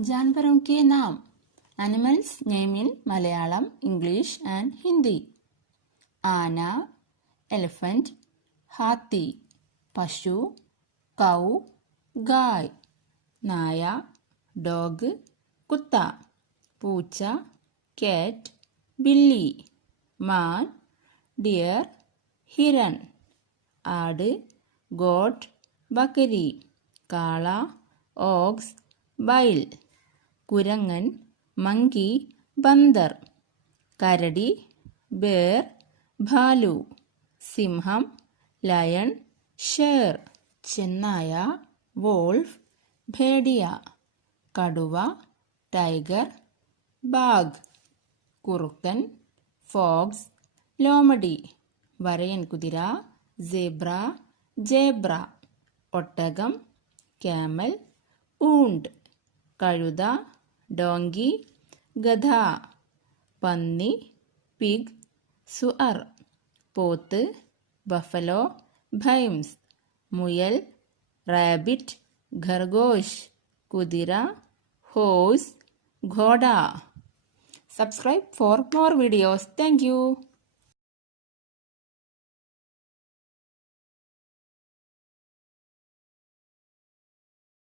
जानवरों के नाम. Animals name in Malayalam, English and Hindi. आना, elephant, हाथी, पशु, cow, गाय, नाया, dog, कुत्ता, पूचा, cat, बिल्ली, मान, deer, हिरन, आड़, goat, बकरी, काला, ox, बैल, കുരങ്ങൻ, monkey, ബന്ദർ, കരടി, bear, ഭാലു, സിംഹം, ലയൺ, ഷേർ, ചെന്നായ, വോൾഫ്, ഭേഡിയ, കടുവ, ടൈഗർ, ബാഗ്, കുറുക്കൻ, ഫോക്സ്, ലോമഡി, വരയൻ കുതിര, സീബ്ര, ജേബ്ര, ഒട്ടകം, ക്യാമൽ, ഊണ്ട്, കഴുത, ഡോങ്കി, ഗധ, പന്നി, പിഗ്, സുഅർ, പോത്ത്, ബഫലോ, ഭൈംസ്, മുയൽ, റാബിറ്റ്, ഖർഗോഷ്, കുതിര, horse, ഘോഡ. Subscribe for more videos. Thank you.